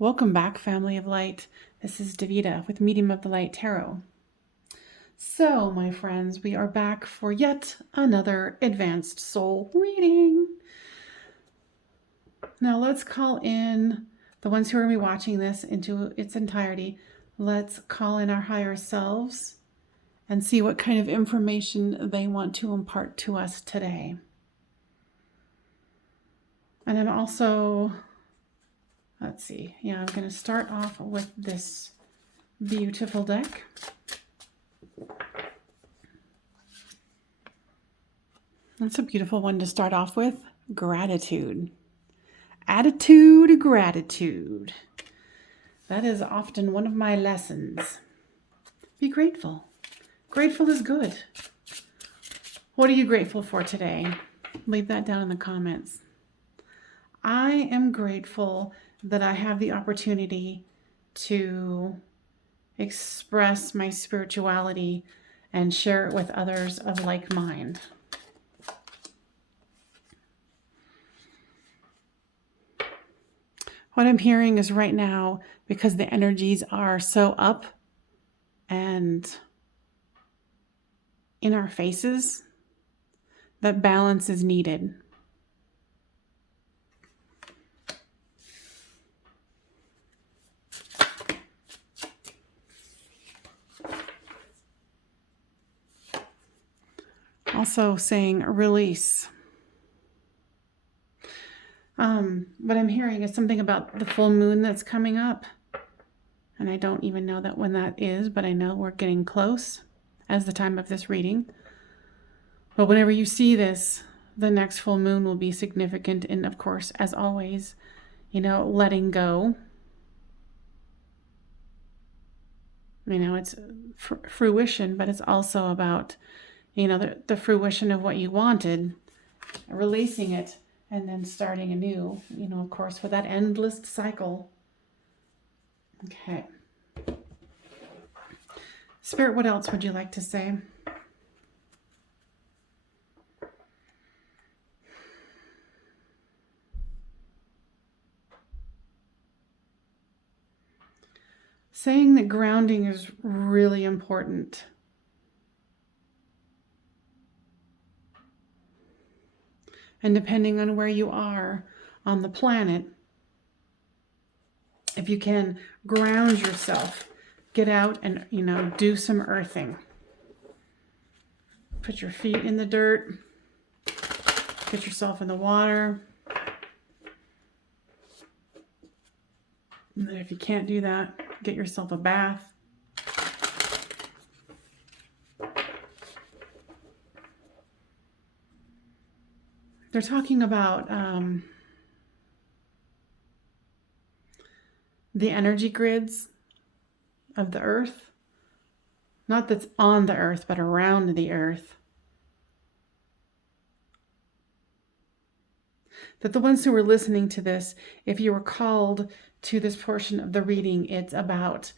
Welcome back, family of light. This is Davida with Medium of the Light Tarot. So, my friends, we are back for yet another advanced soul reading. Now, let's call in the ones who are going to be watching this into its entirety. Let's call in our higher selves and see what kind of information they want to impart to us today. And I'm also... let's see. Yeah, I'm going to start off with this beautiful deck. That's a beautiful one to start off with. Gratitude. Attitude, gratitude. That is often one of my lessons. Be grateful. Grateful is good. What are you grateful for today? Leave that down in the comments. I am grateful that I have the opportunity to express my spirituality and share it with others of like mind. What I'm hearing is right now, because the energies are so up and in our faces, that balance is needed. Also saying release. What I'm hearing is something about the full moon that's coming up. And I don't even know that when that is, but I know we're getting close as the time of this reading. But whenever you see this, the next full moon will be significant. And of course, as always, letting go. It's fruition, but it's also about, the fruition of what you wanted, releasing it, and then starting anew, of course, with that endless cycle. Okay. Spirit, what else would you like to say? Saying that grounding is really important. And depending on where you are on the planet, if you can ground yourself, get out and, do some earthing. Put your feet in the dirt. Get yourself in the water. And then if you can't do that, get yourself a bath. They're talking about the energy grids of the earth. Not that's on the earth, but around the earth. That the ones who are listening to this, if you were called to this portion of the reading, it's about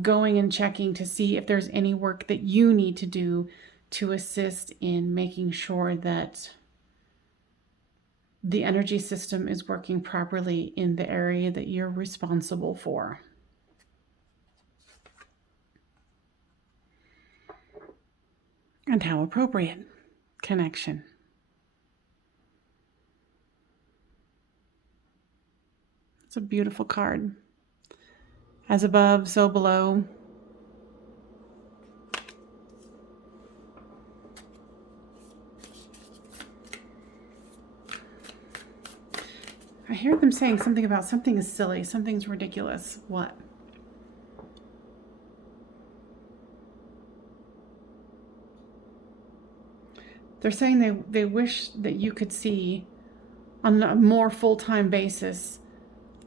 going and checking to see if there's any work that you need to do to assist in making sure that the energy system is working properly in the area that you're responsible for. And how appropriate. Connection. It's a beautiful card. As above, so below. I hear them saying something about something is silly, something's ridiculous. What? They're saying they wish that you could see on a more full-time basis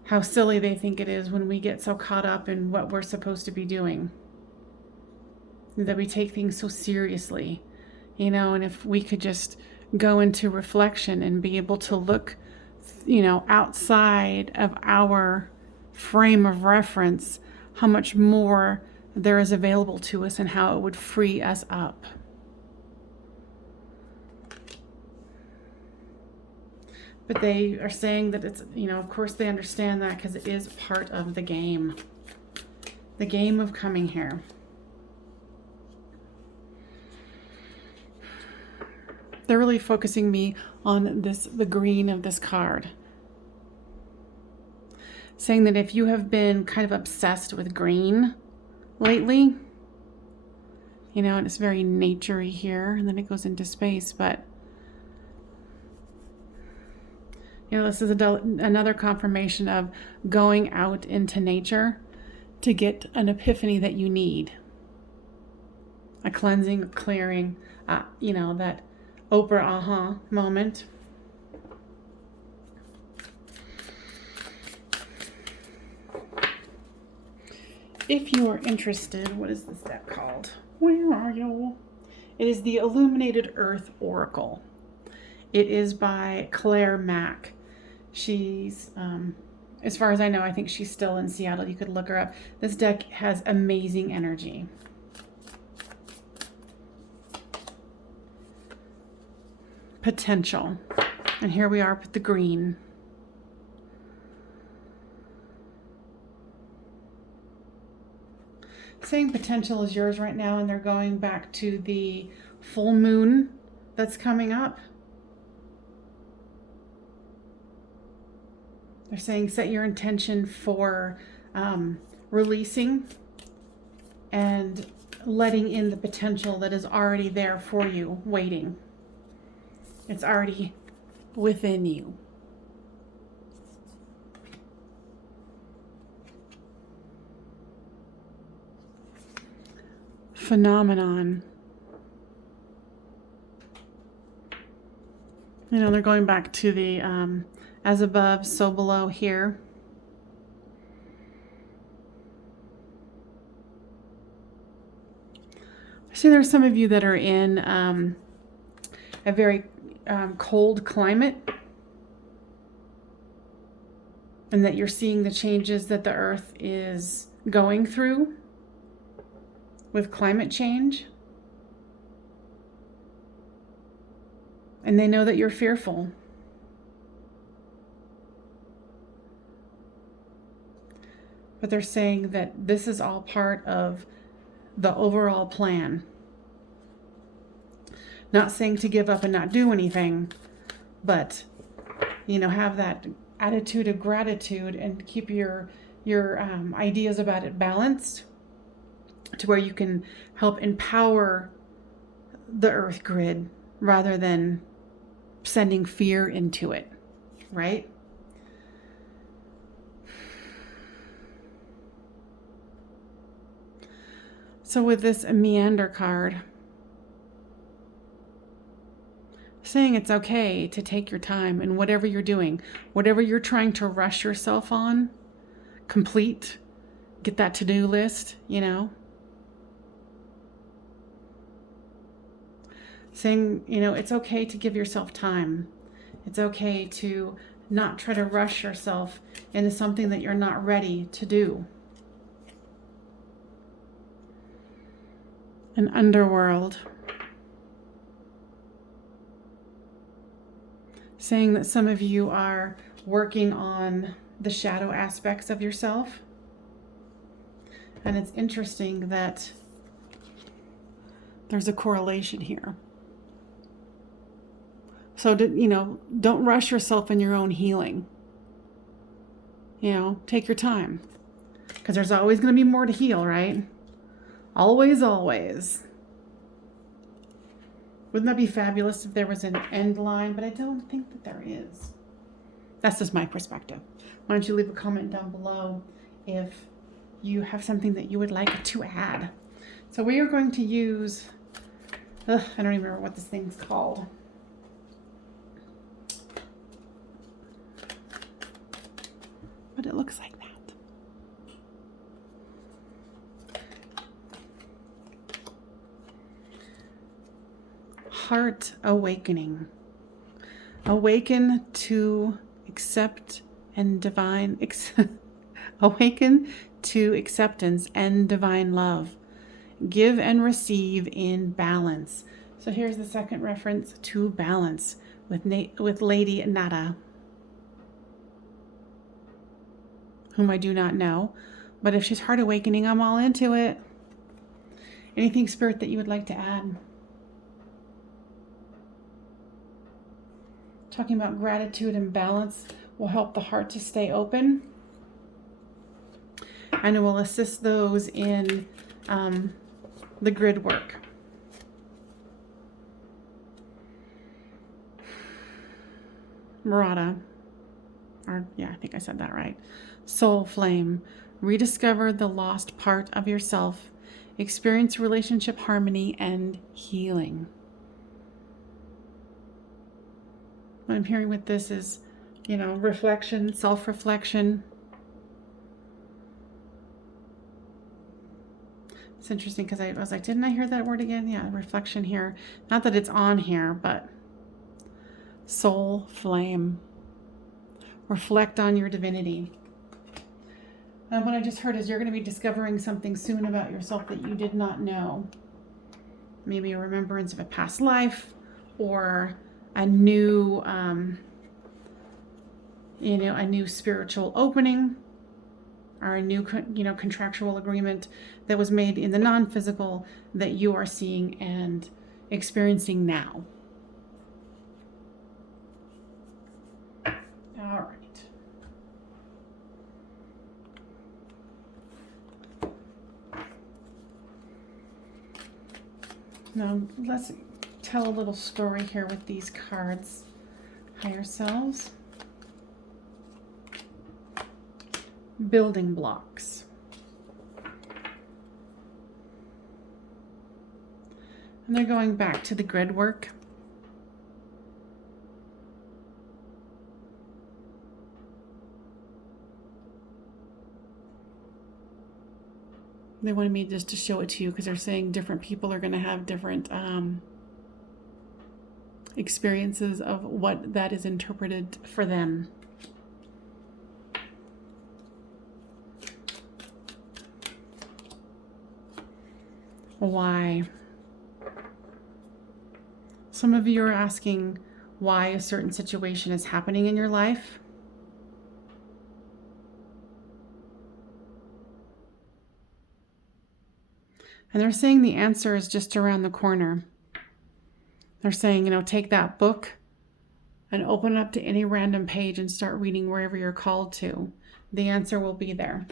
how silly they think it is when we get so caught up in what we're supposed to be doing. That we take things so seriously, and if we could just go into reflection and be able to look, outside of our frame of reference, how much more there is available to us and how it would free us up. But they are saying that it's, of course they understand that because it is part of the game. The game of coming here. They're really focusing me on the green of this card. Saying that if you have been kind of obsessed with green lately, and it's very nature-y here, and then it goes into space, but this is another confirmation of going out into nature to get an epiphany that you need. A cleansing, a clearing, that Oprah aha moment. If you are interested, what is this deck called? Where are you? It is the Illuminated Earth Oracle. It is by Claire Mack. She's, as far as I know, I think she's still in Seattle. You could look her up. This deck has amazing energy. Potential. And here we are with the green. Saying potential is yours right now, and they're going back to the full moon that's coming up. They're saying set your intention for releasing and letting in the potential that is already there for you, waiting. It's already within you. Phenomenon. They're going back to the as above, so below here. I see there's some of you that are in a very cold climate, and that you're seeing the changes that the earth is going through with climate change. And they know that you're fearful. But they're saying that this is all part of the overall plan. Not saying to give up and not do anything, but, have that attitude of gratitude and keep your ideas about it balanced to where you can help empower the earth grid rather than sending fear into it, right? So with this meander card, saying it's okay to take your time in whatever you're doing, whatever you're trying to rush yourself on, complete, get that to-do list, Saying, it's okay to give yourself time. It's okay to not try to rush yourself into something that you're not ready to do. An underworld. Saying that some of you are working on the shadow aspects of yourself. And it's interesting that there's a correlation here. So, don't rush yourself in your own healing. Take your time. Because there's always going to be more to heal, right? Always, always. Wouldn't that be fabulous if there was an end line? But I don't think that there is. That's just my perspective. Why don't you leave a comment down below if you have something that you would like to add. So we are going to use, I don't even remember what this thing's called. But it looks like that. Heart awakening. Awaken to accept and divine, awaken to acceptance and divine love. Give and receive in balance. So here's the second reference to balance with Lady Nada. whom I do not know. But if she's heart awakening, I'm all into it. Anything, Spirit, that you would like to add? Talking about gratitude and balance will help the heart to stay open. And it will assist those in the grid work. Murata, or yeah, I think I said that right. Soul flame, rediscover the lost part of yourself, experience relationship harmony and healing. What I'm hearing with this is, reflection, self-reflection. It's interesting because I was like, didn't I hear that word again? Yeah, reflection here. Not that it's on here, but soul flame. Reflect on your divinity. And what I just heard is you're going to be discovering something soon about yourself that you did not know. Maybe a remembrance of a past life, or a new, a new spiritual opening, or a new, contractual agreement that was made in the non-physical that you are seeing and experiencing now. All right. Now let's tell a little story here with these cards. Higher selves. Building blocks. And they're going back to the grid work. They wanted me just to show it to you because they're saying different people are going to have different experiences of what that is interpreted for them. Why? Some of you are asking why a certain situation is happening in your life. And they're saying the answer is just around the corner. They're saying, take that book and open it up to any random page and start reading wherever you're called to. The answer will be there.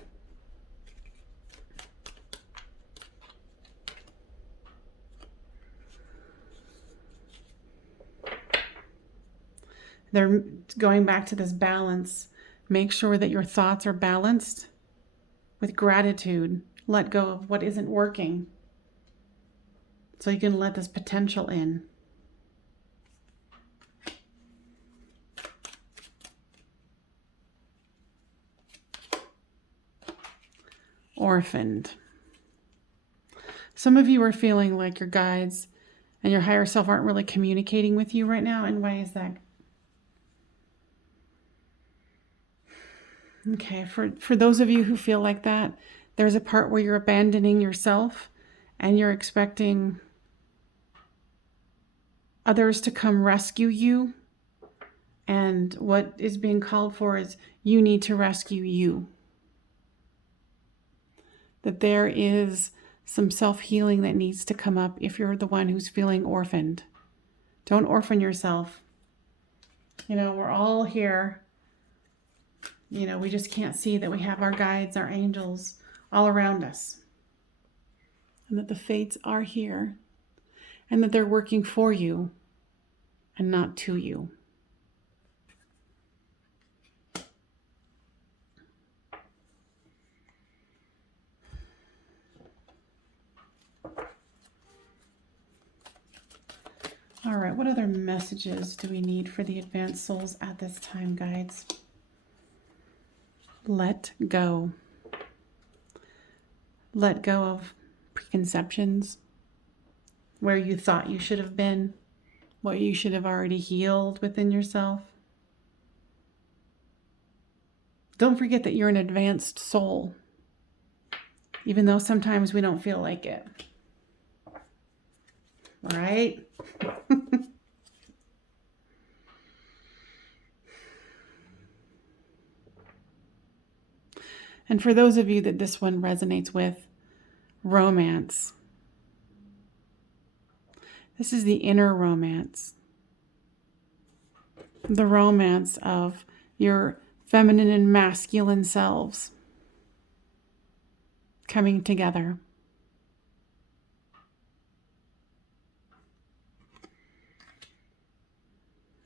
They're going back to this balance. Make sure that your thoughts are balanced with gratitude. Let go of what isn't working so you can let this potential in. Orphaned. Some of you are feeling like your guides and your higher self aren't really communicating with you right now. And why is that? Okay, for those of you who feel like that, there's a part where you're abandoning yourself and you're expecting others to come rescue you. And what is being called for is you need to rescue you. That there is some self-healing that needs to come up if you're the one who's feeling orphaned. Don't orphan yourself. We're all here. We just can't see that we have our guides, our angels all around us. And that the fates are here. And that they're working for you and not to you. All right, what other messages do we need for the advanced souls at this time, guides? Let go. Let go of preconceptions, where you thought you should have been, what you should have already healed within yourself. Don't forget that you're an advanced soul, even though sometimes we don't feel like it. All right? And for those of you that this one resonates with, romance. This is the inner romance. The romance of your feminine and masculine selves coming together.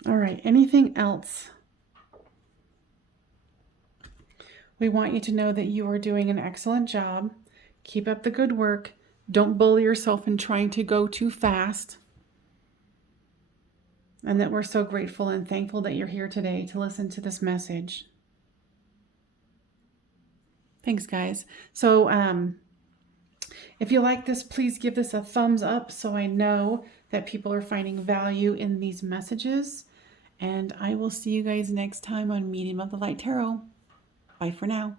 All right, anything else? We want you to know that you are doing an excellent job. Keep up the good work. Don't bully yourself in trying to go too fast. And that we're so grateful and thankful that you're here today to listen to this message. Thanks, guys. So if you like this, please give this a thumbs up so I know that people are finding value in these messages. And I will see you guys next time on Medium of the Light Tarot. Bye for now.